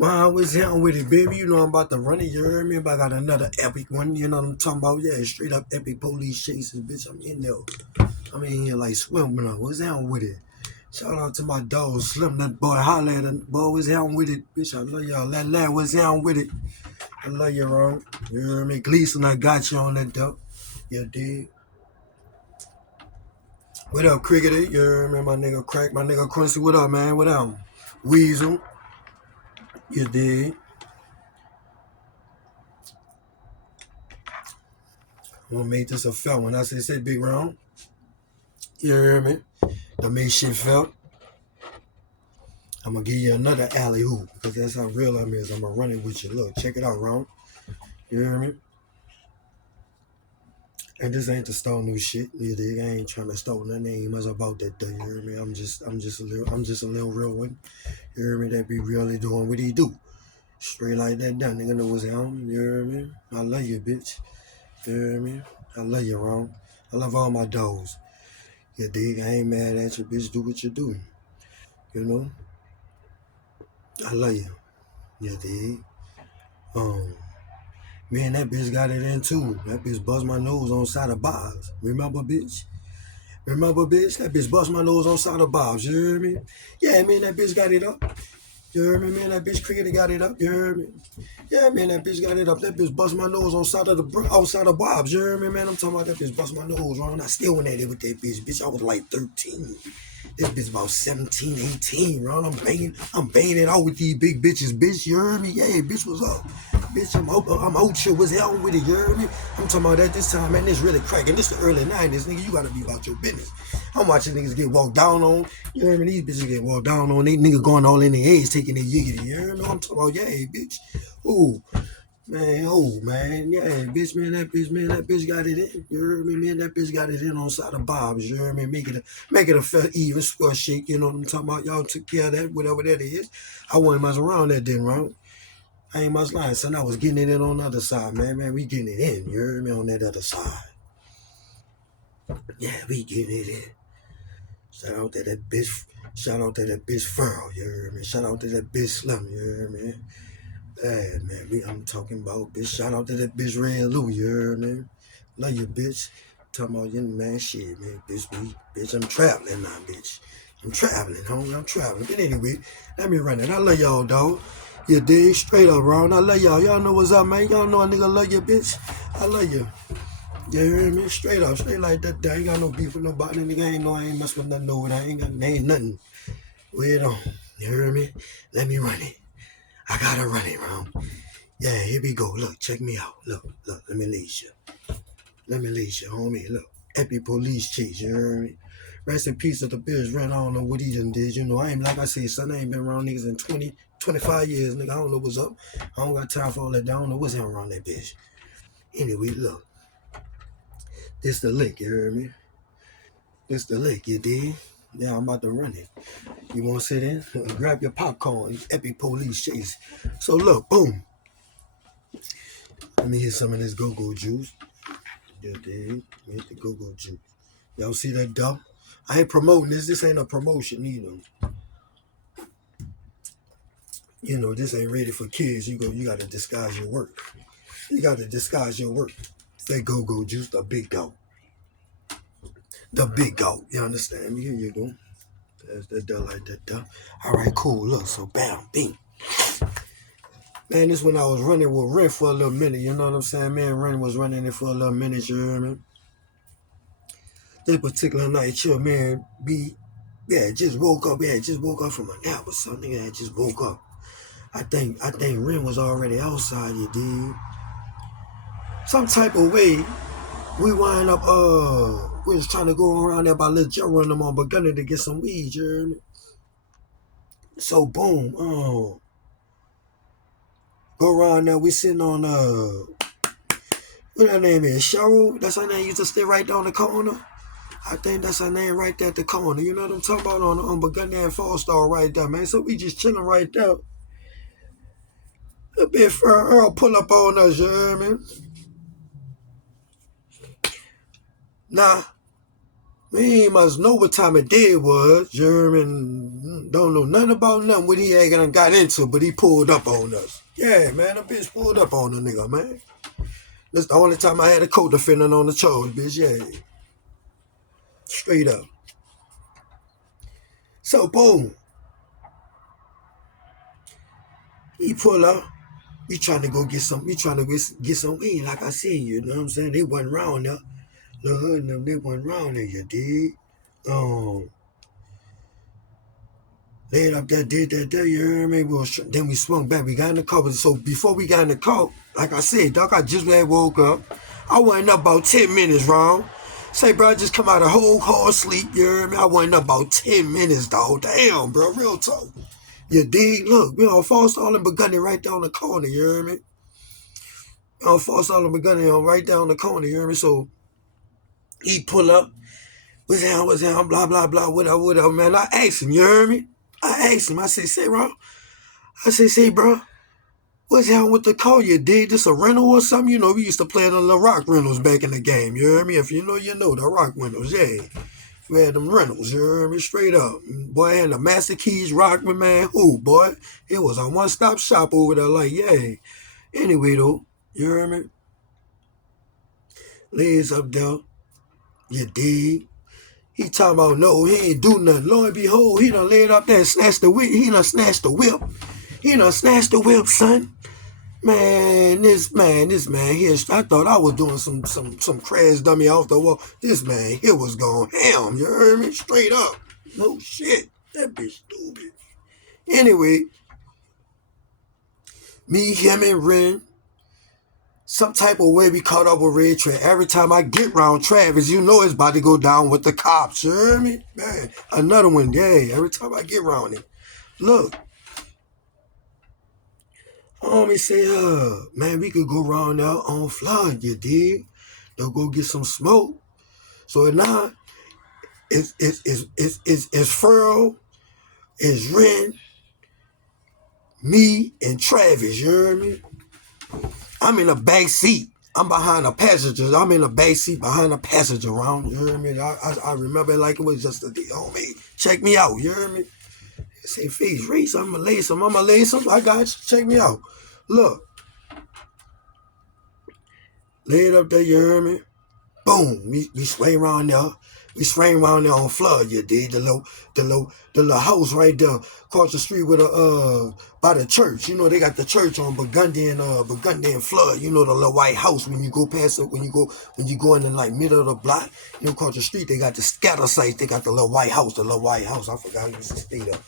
Well, I was down with it, baby. You know I'm about to run it, you heard me? But I got another epic one, you know what I'm talking about? Yeah, straight up epic police chases, bitch. I'm in there. I'm in here like swimming. I was down with it. Shout out to my dog, Slim, that boy, holla at him. Boy, was down with it. Bitch, I love y'all. That lad was down with it. I love you, Ron. You heard me? Gleason, I got you on that dog. You dig? What up, Crickety? You heard me? My nigga Crack, my nigga Quincy. What up, man? What up? Weasel. You dig? I'm gonna make this a felt one. I say big round. You hear me? I made shit felt. I'm gonna give you another alley hoop because that's how real I'm is. I'm gonna run it with you. Look, check it out, Ron. You hear me? And this ain't the stole new shit. You dig? I ain't trying to stole nothing. Ain't much about that though. You hear me? I'm just a little real one. You hear me? That be really doing what he do. Straight like that down. Nigga know what's on. You hear me? I love you, bitch. You hear me? I love you, Ron. I love all my dogs. You dig? I ain't mad at you, bitch. Do what you do. You know? I love you. You dig? Um, Man, that bitch got it in too. That bitch bust my nose on side of bars. Remember, bitch? Remember, bitch? That bitch bust my nose on side of bars. You hear me? Yeah, man, that bitch got it up. You hear me, man? That bitch cricket got it up. You hear me? Yeah, man, that bitch got it up. That bitch bust my nose on side of the outside of Bob's. You hear me, man? I'm talking about that bitch bust my nose, Ron. I still went at it with that bitch. Bitch, I was like 13. This bitch about 17, 18, Ron. I'm banging it out with these big bitches, bitch. You heard me? Yeah, bitch, what's up? Bitch, I'm out here. What's hell with it? You heard me? I'm talking about that this time, man. This really cracking. This the early 90s, nigga. You gotta be about your business. I'm watching niggas get walked down on. You hear me? These bitches get walked down on. They niggas going all in their heads, taking their yiggity. You hear me? I'm talking about, yeah, bitch. Ooh. Man, oh man, yeah, bitch, that bitch got it in. You heard me, man? That bitch got it in on side of Bob's. You heard me? Make it a fair, even square shake. You know what I'm talking about? Y'all took care of that, whatever that is. I wasn't much around that then, right? I ain't much lying, son. I was getting it in on the other side, man. Man, we getting it in. You heard me on that other side? Yeah, we getting it in. Shout out to that bitch. Shout out to that bitch Furl. You heard me? Shout out to that bitch Slim. You heard me? Hey, man, I'm talking about, bitch. Shout out to that bitch Red Lou, you heard me? Love you, bitch. Talking about you, man, shit, man. Bitch, I'm traveling now, bitch. I'm traveling, homie. I'm traveling. But anyway, let me run it. I love y'all, dog. You dig? Straight up, Ron. I love y'all. Y'all know what's up, man. Y'all know a nigga love you, bitch. I love you. You hear me? Straight up, straight like that. I ain't got no beef with nobody. Nigga, I ain't mess with nothing over there. I ain't got nothing. Wait on. You hear me? Let me run it. I gotta run it, Ron. Yeah, here we go. Look, check me out. Look, let me lead you. Let me lead you, homie. Look, epic police chase, you heard me? Rest in peace of the bitch, ran. I don't know what he done did. You know, I ain't, like I say, son, I ain't been around niggas in 20, 25 years, nigga. I don't know what's up. I don't got time for all that. I don't know what's happening around that bitch. Anyway, look, this the lick, you heard me? This the lick, you dig? Yeah, I'm about to run it. You want to sit in? Grab your popcorn, epic police chase. So look, boom. Let me hit some of this go-go juice. You dig? Hit the go-go juice. Y'all see that dump? I ain't promoting this. This ain't a promotion either. You know, this ain't ready for kids. You gotta disguise your work. You gotta disguise your work. That go-go juice, the big goat. The big goat. You understand me? Here you go. That's that duh like that duh. All right, cool. Look, so bam, bing. Man, this when I was running with Ren for a little minute. You know what I'm saying? Man, Ren was running it for a little minute. You hear me? This particular night, your man, just woke up. Yeah, just woke up from a nap or something. Yeah, just woke up. I think Ren was already outside, you dig? Some type of way, we wind up, we was trying to go around there by Little Joe running them on beginning to get some weed, you hear me? So boom, go around there, we sitting on, what that name is, Cheryl? That's her name, used to stay right down the corner. I think that's her name right there at the corner, you know what I'm talking about, on Begundy and Fall right there, man. So we just chilling right there. A bit for Earl pull up on us, you hear me? Nah. We must know what time of day it was. German don't know nothing about nothing what he had got into, but he pulled up on us. Yeah, man, the bitch pulled up on the nigga, man. That's the only time I had a co-defendant on the charge, bitch. Yeah, straight up. So boom, he pull up. We trying to go get some. We trying to get some weed. Like I said, you know what I'm saying? They wasn't around there. The hood and them, they wasn't around there. You dig? Laid up there, did that there, you hear me? Then we swung back. We got in the car. So before we got in the car, like I said, dog, I just woke up. I wasn't up about 10 minutes, wrong. Say, bro, I just come out of whole hard sleep, you hear me? I wasn't up about 10 minutes, dog. Damn, bro, real talk. You dig? Look, we on Forestall and Burgundy right down the corner, you hear me? On Forestall and Burgundy on right down the corner, you hear me? So he pull up. What's down, blah, blah, blah, whatever, man. I asked him, you hear me? I asked him, I said, say, bro. I said, say, bro, what's happening with the car you did? This a rental or something? You know, we used to play in the rock rentals back in the game. You hear me? If you know, you know the rock rentals. Yeah, we had them rentals. You hear me? Straight up, boy. And the Master Keys Rockman, man. Who, boy? It was a one-stop shop over there. Like, yeah. Anyway, though, you hear me? Lays up there. You dig? He talking about no, he ain't do nothing. Lo and behold, he done laid up there and snatched the whip. He done snatched the whip. He done snatched the whip, son. Man, this man here, I thought I was doing some crash dummy off the wall. This man here was going ham, you heard me? Straight up. No shit. That bitch stupid. Anyway, me, him, and Ren, some type of way we caught up with Red Trav. Every time I get round Travis, you know it's about to go down with the cops, you heard me? Man, another one, yeah, every time I get round him. Look. Homie say, man, we could go round there on Flood, you dig? They'll go get some smoke. So now, it's Furl, it's Ren, me, and Travis, you hear me? I'm in the back seat. I'm behind the passengers. I'm in the back seat behind the passenger round, you hear me? I remember it like it was just a day. Homie, check me out, you hear me? Say, face, race, I'm going to lay some. I got you. Check me out. Look. Lay it up there, you hear me? Boom. We swing around there. We swing around there on Flood, you did. The little house right there across the street with by the church. You know, they got the church on Burgundy and Flood. You know, the little white house when you go past it, when you go in the like middle of the block, you know, across the street, they got the scatter sites. They got the little white house. I forgot who used to stay there.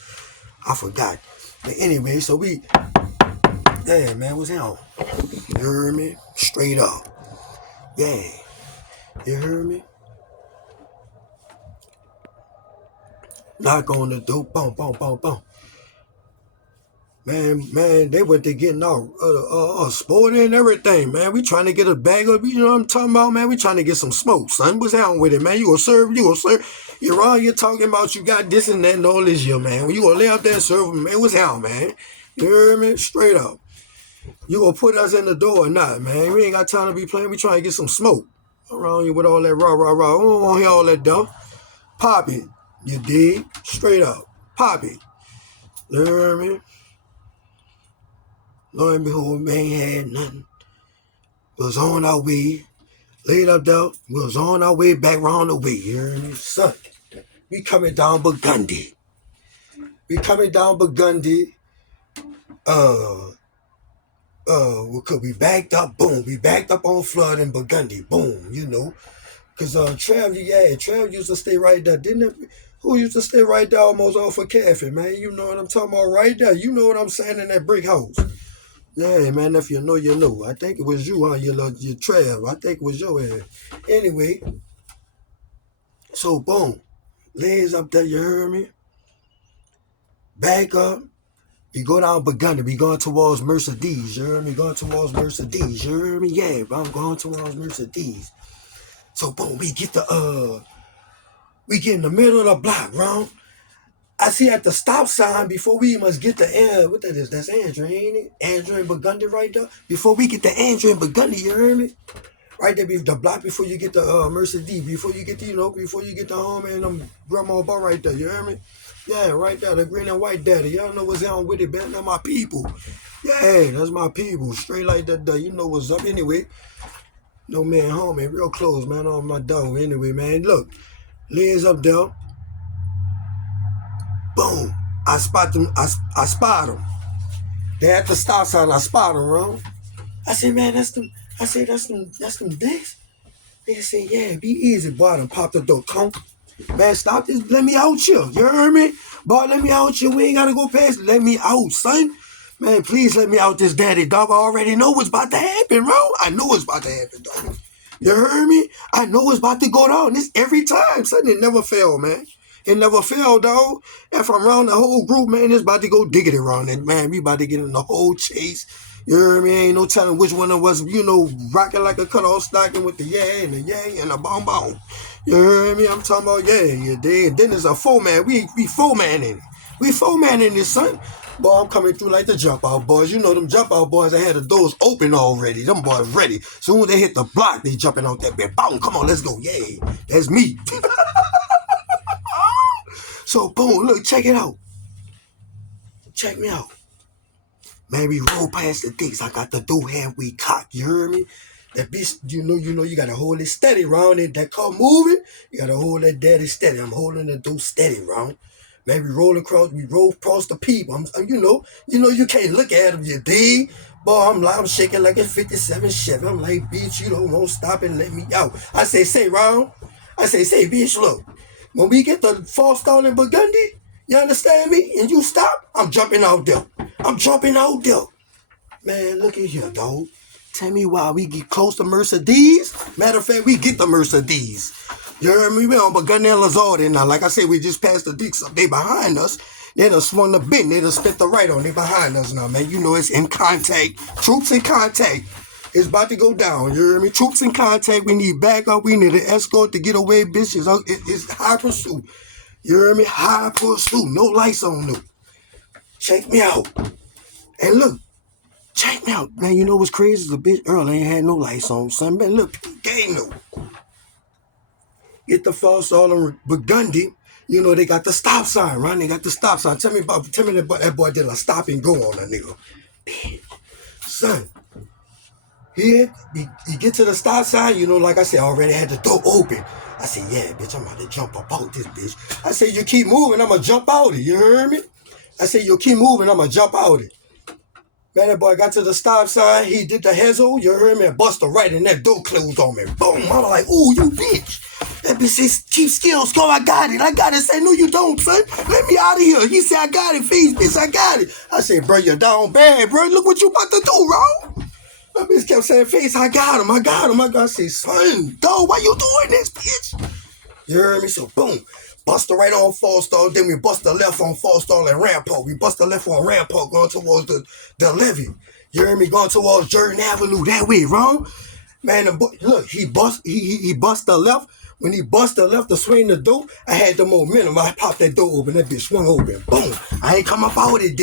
I forgot. But anyway, so yeah, man, what's hell? You heard me? Straight up. Yeah. You heard me? Knock on the door, boom, boom, boom, boom. Man, they went to getting all sporty and everything, man. We trying to get a bag of, you know what I'm talking about, man? We trying to get some smoke, son. What's happening with it, man? You gonna serve. You're all you're talking about, you got this and that and all this year, man. When you gonna lay out there and serve them, man, what's happening, man? You heard me? Straight up. You gonna put us in the door or not, man? We ain't got time to be playing. We trying to get some smoke. Around you with all that rah. I don't want to hear all that dumb. Pop it. You dig? Straight up. Pop it. You hear me? Lo and behold, we ain't had nothing. We was on our way. Laid up there. We was on our way back round the way. You hear me? Son. We coming down Burgundy. We backed up, boom. We backed up on Flood and Burgundy, boom, you know. Because Trav used to stay right there, didn't it? Who used to stay right there almost off of Cafe, man? You know what I'm talking about right there. You know what I'm saying in that brick house. Yeah, man, if you know, you know. I think it was you, huh? Your Trav. I think it was your ass. Anyway, so boom. Lays up there, you heard me? Back up. We go down Burgundy. We going towards Mercedes. You heard me? Going towards Mercedes. You heard me? Yeah, I'm going towards Mercedes. So boom, we get in the middle of the block, round. I see at the stop sign before we must get the what that is? That's Andrew, ain't it? Andrew and Burgundy right there. Before we get to Andrew and Burgundy, you heard me? Right there, the block before you get the Mercedes, before you get the, before you get the home and grandma bar right there, you hear me? Yeah, right there, the green and white daddy. Y'all know what's on with it, man. That's my people. Yeah, that's my people. Straight like that, you know what's up anyway. No man home, man. Real close, man, on my dog. Anyway, man, look. Legs up there. Boom. I spot them. I spot them. They at the stop sign. I spot them, wrong. I said, man, that's them. I said, that's them dicks. They said, yeah, be easy, boy. I done popped the door. Come. Man, stop this. Let me out here. You heard me? Boy, let me out here. We ain't got to go past it. Let me out, son. Man, please let me out this daddy, dog. I already know what's about to happen, bro. I know what's about to happen, dog. You heard me? I know it's about to go down. This every time, son. It never fail, man. It never failed, dog. If I'm around the whole group, man, it's about to go diggity around it, man. We about to get in the whole chase. You heard me? Ain't no telling which one of us, rocking like a cut-off stocking with the and the bomb. You heard me? I'm talking about you did. Then there's a four-man. We four-man in it. We four-man in this, son. Boy, I'm coming through like the jump-out boys. You know them jump-out boys that had the doors open already. Them boys ready. Soon as they hit the block, they jumping out that bed. Boom, come on, let's go. Yeah, that's me. So, boom, look, check it out. Check me out. Man, we roll past the things. I got the door halfway cocked. You heard me? That bitch, you got to hold it steady, round it. That car moving, you got to hold that daddy steady. I'm holding the door steady, round. Man, we roll across the people. You can't look at them, you dig? Boy, I'm shaking like a 57 Chevy. I'm like, bitch, you don't want to stop and let me out. I say, round. I say, bitch, look. When we get the false start in Burgundy, you understand me? And you stop, I'm jumping out there. Man, look at here, dog. Tell me why we get close to Mercedes. Matter of fact, we get the Mercedes. You heard me? We on Burgundy and Lazard now. Like I said, we just passed the Dicks up. They behind us. They done swung the bend. They done spit the right on. They behind us now, man. You know it's in contact. Troops in contact. It's about to go down. You hear me? Troops in contact. We need backup. We need an escort to get away, bitches. It's high pursuit. You hear me? High pursuit. No lights on, no. Check me out. And look. Check me out. Man, you know what's crazy? The bitch Earl ain't had no lights on, son. Man, look. Gang no. Get the false all in Burgundy. You know, they got the stop sign, right? They got the stop sign. Tell me that boy did a stop and go on a nigga. Bitch. Son. He get to the stop sign, like I said, I already had the door open. I said, yeah, bitch, I'm about to jump up out this bitch. I said, you keep moving, I'm going to jump out it. You heard me? I said, you keep moving, I'm going to jump out it. Man, that boy got to the stop sign. He did the hezo. You heard me? Bust a right and that door closed on me. Boom. I'm like, ooh, you bitch. That bitch says, keep skills. Go, I got it. Say, no, you don't, son. Let me out of here. He said, I got it, face, bitch. I got it. I said, bro, you're down bad, bro. Look what you about to do, bro. That bitch kept saying, face, I got him. I said, son, dog, why you doing this, bitch? You heard me? So, boom. Bust the right on Falstall, then we bust the left on Falstall and Rampart. We bust the left on Rampart going towards the levee. You hear me? Going towards Jordan Avenue that way, wrong? Man, look, he bust the left. When he bust the left to swing the door, I had the momentum. I popped that door open. That bitch swung open. Boom. I ain't come up out it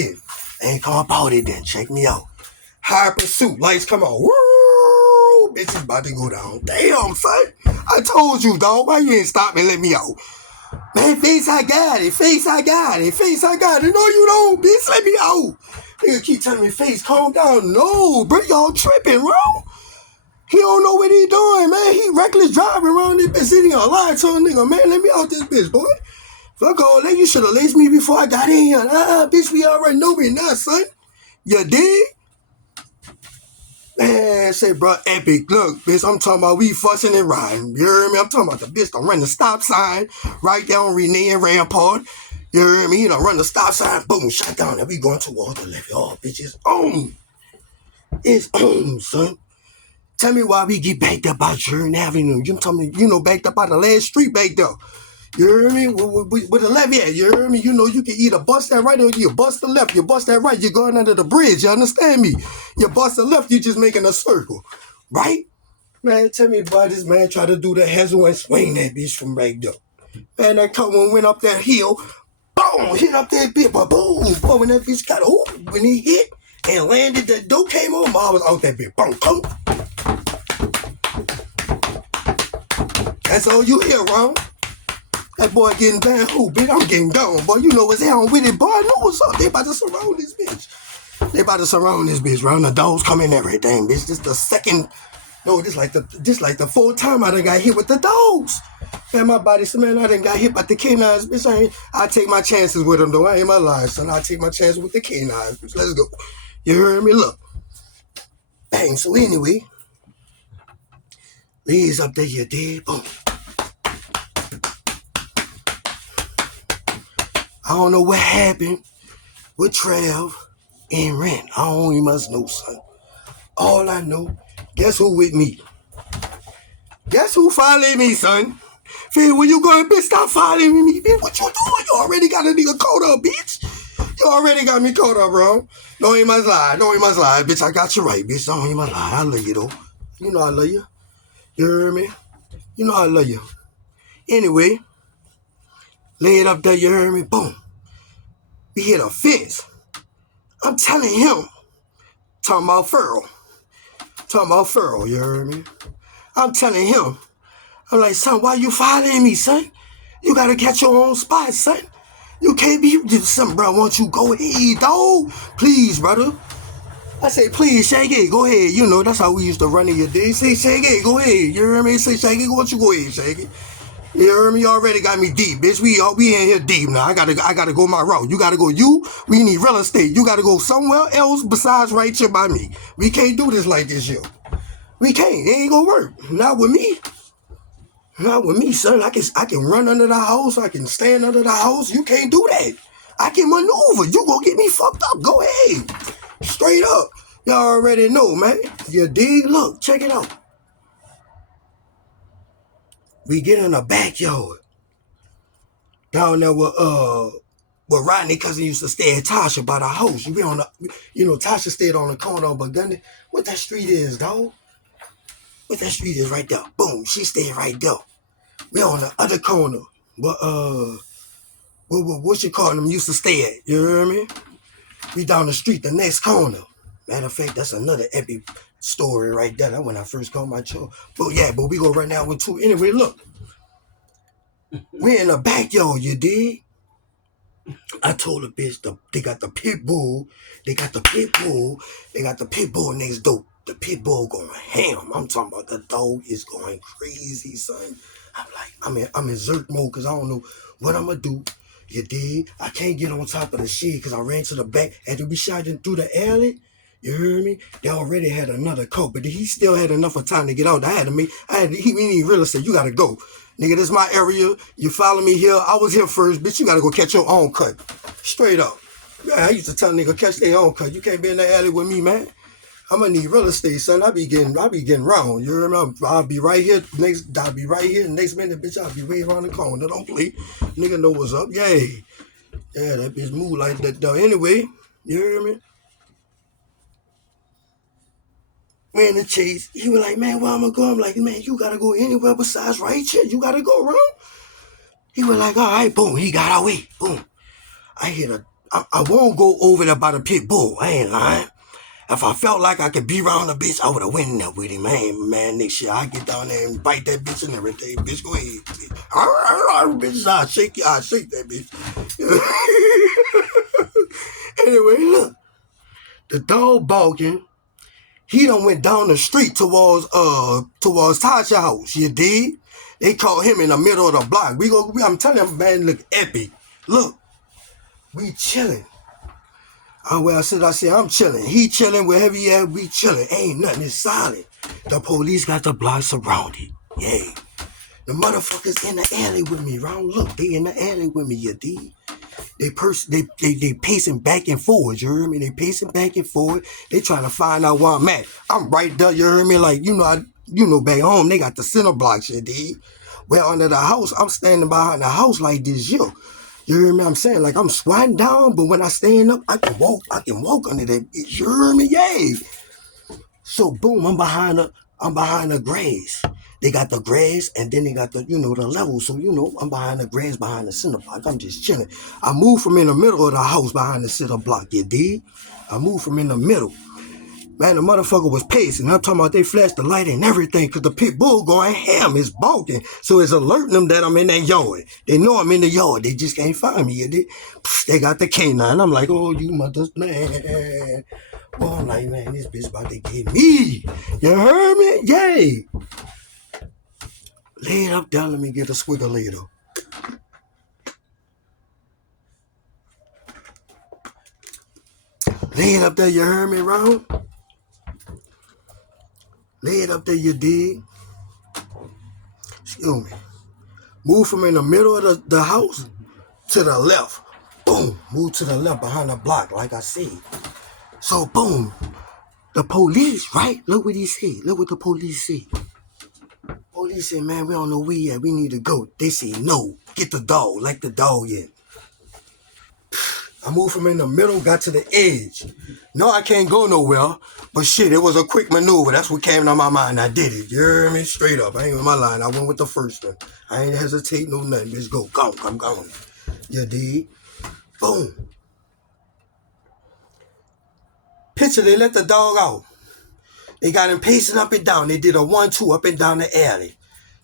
then. Check me out. High pursuit. Lights come on. Woo! Bitch is about to go down. Damn, son. I told you, dog. Why you ain't stop and let me out? Man, face, I got it. No, you don't, bitch. Let me out. Nigga keep telling me, face, calm down. No, bro, y'all tripping, bro. He don't know what he doing, man. He reckless driving around this bitch. Sitting on line to a nigga, man, let me out this bitch, boy. Fuck all that. You should have laced me before I got in here. Bitch, we already know me now, son. You dig? Man, say, bro, epic. Look, bitch, I'm talking about we fussing and riding. You hear me? I'm talking about the bitch don't run the stop sign right down Renee and Rampart. You hear me? You don't run the stop sign, boom, shut down. And we going towards the left. Oh, bitch, it's on. It's on, son. Tell me why we get backed up by Jordan Avenue. You talking me, backed up by the last street back there. You hear me? With the left, yeah, you hear me? You can either bust that right or you bust the left. You bust that right, you're going under the bridge. You understand me? You bust the left, you're just making a circle. Right? Man, tell me about this man try to do the hezo and swing that bitch from back there. Man, that car one went up that hill. Boom! Hit up that bitch. But boom! Boy, when that bitch got when he hit and landed, that dope came on. I was out that bitch. Boom! Boom! That's all you hear, Ron. That boy getting down. Who, bitch? I'm getting gone, boy. You know what's down with it, boy. I know what's up. They about to surround this bitch. They about to surround this bitch, Ron. The dogs come in everything, bitch. This the second. No, this like the fourth time I done got hit with the dogs. Man, my body, man, I done got hit by the canines, bitch. I take my chances with them, though. I ain't my life, son. I take my chances with the canines, bitch. Let's go. You heard me? Look. Bang. So anyway, Lee's up there, you did. Boom. I don't know what happened with Trav and Rent. I don't even must know, son. All I know, guess who with me? Guess who following me, son? Phil, when you going, bitch, stop following me, bitch. What you doing? You already got a nigga caught up, bitch. You already got me caught up, bro. No, he must lie. No, he must lie. Bitch, I got you right, bitch. No, he must lie. I love you, though. You know I love you. You heard me? You know I love you. Anyway, lay it up there, you heard me? Boom. We hit a fence. I'm telling him. Talking about Furl, you heard me? I'm telling him. I'm like, son, why you following me, son? You gotta catch your own spot, son. You can't be something, bro. Won't you go ahead, dog? Please, brother. I say, please, Shaggy, go ahead. You know, that's how we used to run in your day. Say, Shaggy, go ahead. You hear me? Say, Shaggy, why don't you go ahead, Shaggy? You heard me? You already got me deep, bitch. We in here deep now. I gotta go my route. You gotta go. We need real estate. You gotta go somewhere else besides right here by me. We can't do this like this, yo. We can't. It ain't gonna work. Not with me. Not with me, son. I can run under the house. I can stand under the house. You can't do that. I can maneuver. You gonna get me fucked up. Go ahead. Straight up. Y'all already know, man. You dig? Look, check it out. We get in the backyard. Down there with Rodney cousin used to stay at Tasha by the house. You be on the, Tasha stayed on the corner of Burgundy. What that street is, dog? What that street is right there. Boom, she stayed right there. We on the other corner. But what you call them used to stay at. You hear me? We down the street, the next corner. Matter of fact, that's another epic story right there. That's when I first called my child. But yeah, but we go right now with two. Anyway, look. We in the backyard, you dig? I told the bitch they got the pit bull. They got the pit bull next door. The pit bull going ham. I'm talking about the dog is going crazy, son. I'm like, I'm in Zerk mode because I don't know what I'm gonna do. You dig? I can't get on top of the shed because I ran to the back. After we shot in through the alley, you heard me? They already had another car, but he still had enough of time to get out. We need real estate. You gotta go. Nigga, this is my area. You follow me here. I was here first, bitch. You gotta go catch your own cut. Straight up. Yeah, I used to tell nigga, catch their own cut. You can't be in the alley with me, man. I'm gonna need real estate, son. I be getting wrong. You remember? I'll be right here. I'll be right here. Next minute, bitch, I'll be way around the corner. Don't play. Nigga know what's up. Yay. Yeah, that bitch move like that though. Anyway, you hear me? We in the chase. He was like, man, where I'm gonna go? I'm like, man, you gotta go anywhere besides right here. You gotta go wrong. He was like, all right, boom. He got away. Boom. I won't go over there by the pit bull. I ain't lying. If I felt like I could be around the bitch, I would have went in there with him. Man, next year I get down there and bite that bitch and everything. Bitch, go ahead. Bitch, I'll shake that bitch. Anyway, look. The dog barking. He done went down the street towards Tasha house. You dig? They caught him in the middle of the block. I'm telling him, man, look epic. Look, we chilling. I said, I'm chilling. He chilling wherever he at, we chilling. Ain't nothing, it's silent. The police got the block surrounded. Yay. The motherfuckers in the alley with me, round. Look, they in the alley with me, you dig? They pacing back and forward, you hear me? They pacing back and forward. They trying to find out where I'm at. I'm right there, you hear me? Like, back home, they got the center blocks, you dig? Well, under the house, I'm standing behind the house like this, yo. You hear me? I'm saying, like, I'm squatting down, but when I stand up, I can walk under that bitch. You hear me? Yay. So, boom, I'm behind the grass. They got the grass, and then they got the level. So, I'm behind the grass, behind the center block. I'm just chilling. I moved from in the middle of the house behind the center block, you dig? I moved from in the middle. Man, the motherfucker was pacing. I'm talking about they flashed the light and everything because the pit bull going ham is balking. So it's alerting them that I'm in that yard. They know I'm in the yard. They just can't find me. They got the canine. I'm like, oh, you mothers, man. Well, I'm like, man, this bitch about to get me. You heard me? Yay. Lay it up down. Let me get a swiggle later. Lay it up there. You heard me, Ron? Lay it up there, you dig? Excuse me. Move from in the middle of the house to the left. Boom. Move to the left behind the block, like I said. So, boom. The police, right? Look what he said. Look what the police said. Police said, man, we don't know where yet. We need to go. They said, no. Get the dog. Like the dog in. I moved from in the middle, got to the edge. No, I can't go nowhere. But shit, it was a quick maneuver. That's what came to my mind. I did it. You hear me? Straight up. I ain't with my line. I went with the first one. I ain't hesitate, no nothing. Let's go. Go. I'm going. You dig? Boom. Picture, they let the dog out. They got him pacing up and down. They did a 1-2 up and down the alley.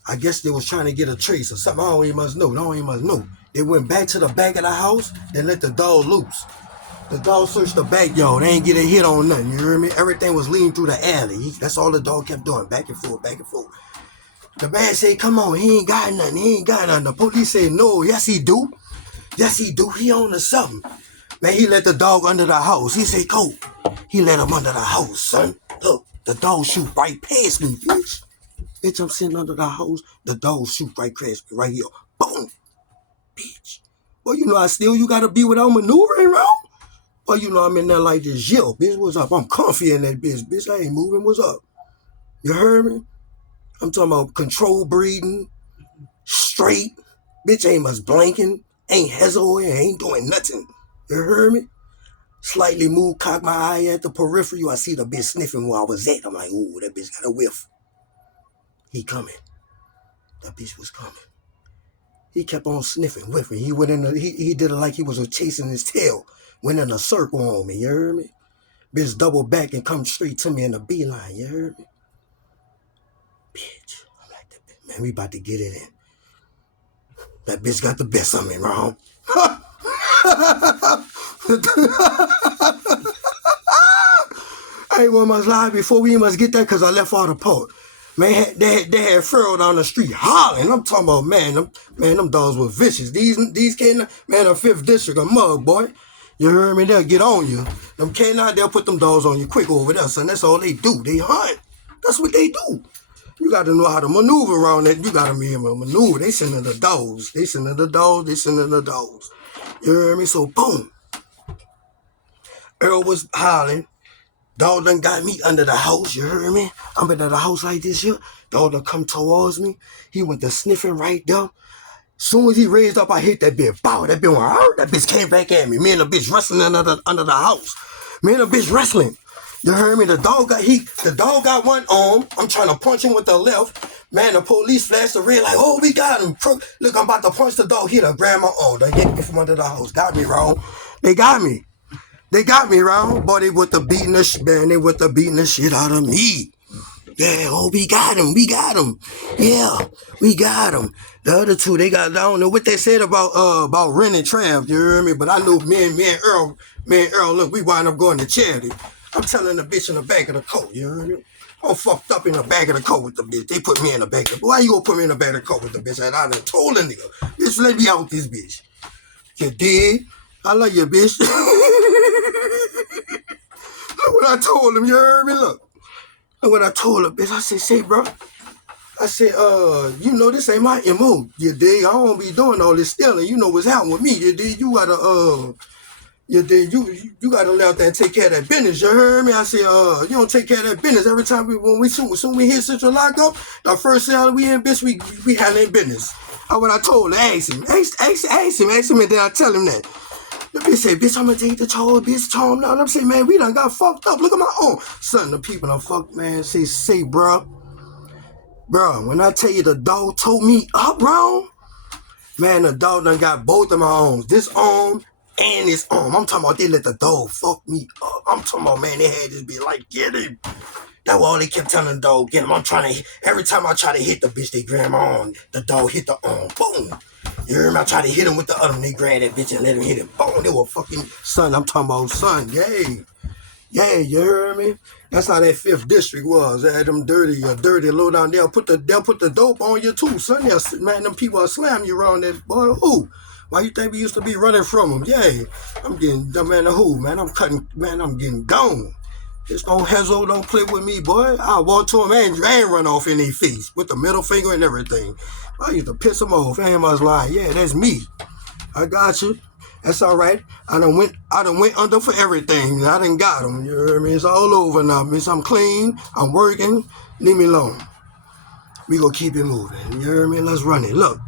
I guess they was trying to get a trace or something. I don't even must know. They went back to the back of the house and let the dog loose. The dog searched the backyard. They ain't get a hit on nothing. You hear me? Everything was leading through the alley. That's all the dog kept doing. Back and forth, back and forth. The man said, come on, he ain't got nothing. The police said, no, yes he do. He on to something. Man, he let the dog under the house. He said, go. He let him under the house, son. Look, the dog shoot right past me, bitch. Bitch, I'm sitting under the house. The dog shoot right past me, right here. Boom. Bitch. Well, you know you gotta be without maneuvering, bro. Well, you know I'm in there like this. Yo, bitch, what's up? I'm comfy in that bitch. Bitch, I ain't moving. What's up? You heard me? I'm talking about control breathing, straight. Bitch ain't much blanking, ain't hesitating, ain't doing nothing. You heard me? Slightly move, cock my eye at the periphery. I see the bitch sniffing where I was at. I'm like, ooh, that bitch got a whiff. He coming. That bitch was coming. He kept on sniffing, whiffing. He went in. He did it like he was chasing his tail. Went in a circle on me. You heard me? Bitch doubled back and come straight to me in a beeline. You heard me? Bitch. I'm like, that bitch, man, we about to get it in. That bitch got the best of me, wrong. I ain't want much lie before we must get there because I left all the port. Man, they had Pharaoh down the street hollering. I'm talking about, them dogs were vicious. These canine, man, a 5th district, a mug, boy. You heard me? They'll get on you. Them canine, they'll put them dogs on you quick over there, son. That's all they do. They hunt. That's what they do. You got to know how to maneuver around that. You got to be able to maneuver. They sending the dogs. You hear me? So, boom. Earl was hollering. Dog done got me under the house. You heard me? I'm under the house like this here. Dog done come towards me. He went to sniffing right there. Soon as he raised up, I hit that bitch. Bow, that bitch went out. That bitch came back at me. Me and the bitch wrestling under the house. Me and the bitch wrestling. You heard me? The dog got one arm. I'm trying to punch him with the left. Man, the police flashed the red like, oh, we got him. Look, I'm about to punch the dog. He done grabbed my arm. They hit me from under the house. Got me wrong. They got me. Wrong. But they with the beating the shit out of me. Yeah, oh, we got him. Yeah, we got him. The other two, I don't know what they said about Ren and Trav, you hear me? But I know me and Earl, look, we wind up going to charity. I'm telling the bitch in the back of the coat, you hear me? I'm fucked up in the back of the coat with the bitch. They put me in the back of the why you gonna put me in the back of the coat with the bitch? And I done told the nigga, bitch, let me out this bitch. You dig? I love you, bitch. Look what I told him, you heard me? Look what I told her, bitch. I said, say, bro. I said, you know this ain't my MO. You dig? I don't be doing all this stealing. You know what's happening with me. You dig? You gotta, you gotta lay out there and take care of that business. You heard me? I said, you don't take care of that business. Every time soon we hit Central Lockup, the first sale we in, bitch, we handling business. That's what I told her. Ask him, and then I tell him that. The bitch said, bitch, I'm gonna take the charge, bitch, charm now. And I'm saying, man, we done got fucked up. Look at my own. Son, the people done fucked, man. Say, bro, when I tell you the dog told me up, bro, man, the dog done got both of my arms. This arm and his arm. I'm talking about they let the dog fuck me up. I'm talking about, man, they had this bitch like, get him. That's all they kept telling the dog, get him. I'm trying to, every time I try to hit the bitch, they grab my arm. The dog hit the arm. Boom. You hear me? I try to hit him with the other one. They grab that bitch and let him hit him. Boom. They were fucking, son, I'm talking about, son, yay. Yeah, you hear me? That's how that 5th district was. They had them dirty low down. They'll put the dope on you too, son. Man, them people will slam you around that boy. Who? Why you think we used to be running from them? Yeah, I'm getting, man, who? Man, I'm cutting, man, I'm getting gone. Just don't hesitate, don't play with me, boy. I walk to him and run off in their face with the middle finger and everything. I used to piss them off. And I was like, yeah, that's me. I got you. That's all right. I done went under for everything. I done got them. You hear me? It's all over now, miss. I'm clean. I'm working. Leave me alone. We gonna keep it moving. You hear me? Let's run it. Look.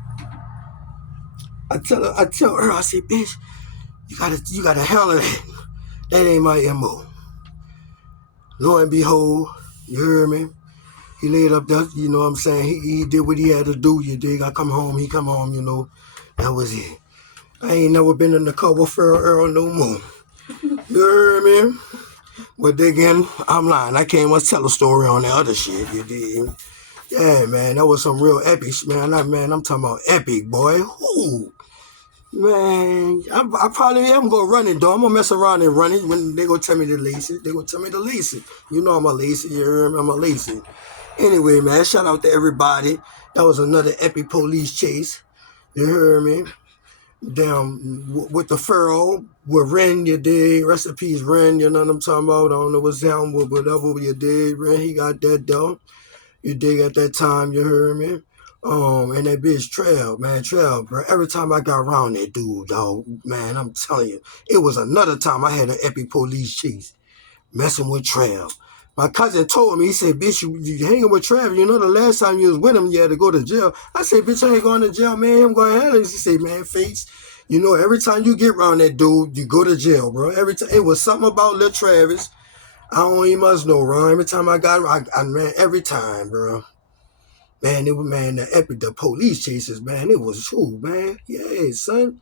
I tell her, I say, bitch, you gotta hell of that. That ain't my MO. Lo and behold, you hear me? He laid up there, you know what I'm saying? He did what he had to do, you dig? I come home, he come home, you know. That was it. I ain't never been in the car with Pharaoh Earl no more. You hear me? But again, I'm lying. I can't much tell a story on the other shit, you dig? Yeah, man, that was some real epic shit, man. I'm talking about epic, boy. Ooh. Man, I probably am going to run it, though. I'm going to mess around and run it when they going to tell me to lace it. They going to tell me to lace it. You know I'm a lace it. You hear me? I'm a lace it. Anyway, man, shout out to everybody. That was another epic police chase. You hear me? Down with the Pharaoh, with Ren, you dig? Rest in peace, Ren. You know what I'm talking about? I don't know what's down with whatever you did. Ren, he got that though. You dig at that time, you hear me? And that bitch Trav, man, Trav, bro. Every time I got around that dude, dog, man, I'm telling you, it was another time I had an epic police chase, messing with Trav. My cousin told me, he said, bitch, you hanging with Trav. You know the last time you was with him, you had to go to jail. I said, bitch, I ain't going to jail, man. I'm going to hell. He said, man, Face, you know, every time you get around that dude, you go to jail, bro. Every time, it was something about Lil Travis. I don't even must know, bro. Every time I got, I ran every time, bro. Man, it was, man, the epic, the police chases, man, it was true, man. Yeah, son.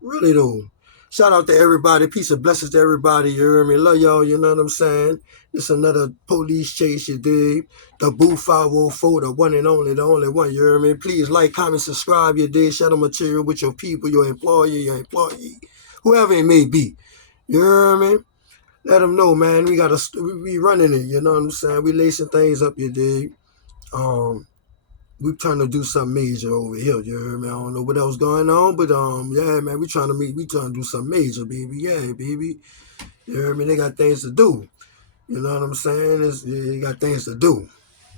Really, though. Shout out to everybody. Peace and blessings to everybody. You hear me? Love y'all, you know what I'm saying? It's another police chase, you dig? The Boo 504, the one and only, the only one, you hear me? Please like, comment, subscribe, you dig? Share the material with your people, your employee, whoever it may be. You hear me? Let them know, man. We running it, you know what I'm saying? We lacing things up, you dig? We trying to do something major over here, you hear me? I don't know what else going on, but yeah, man, we trying to do something major, baby. Yeah, baby. You hear me? They got things to do. You know what I'm saying? You got things to do.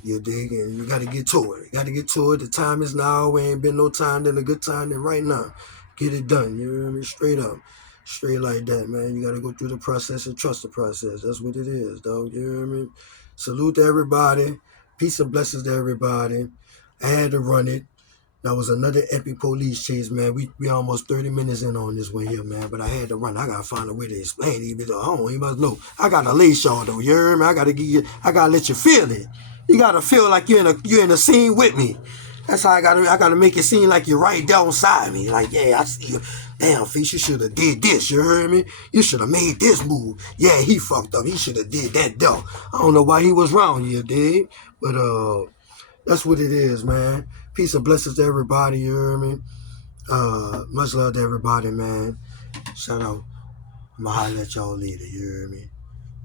You dig? And you got to get to it. The time is now. We ain't been no time than a good time than right now. Get it done. You hear me? Straight up. Straight like that, man. You got to go through the process and trust the process. That's what it is, dog. You hear me? Salute to everybody. Peace and blessings to everybody. I had to run it. That was another epic police chase, man. We almost 30 minutes in on this one here, man. But I had to run. I gotta find a way to explain it. I don't even know. I gotta lace y'all though. You hear me? I gotta let you feel it. You gotta feel like you're in a scene with me. That's how I gotta make it seem like you're right there beside me. Like, yeah, I see you. Damn, Fish, you should have did this. You heard me? You should have made this move. Yeah, he fucked up. He should have did that though. I don't know why he was wrong here, dude. But that's what it is, man. Peace and blessings to everybody, you hear me? Much love to everybody, man. Shout out. I'ma holler at y'all later, you hear me?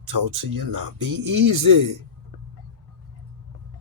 Talk to you now. Be easy.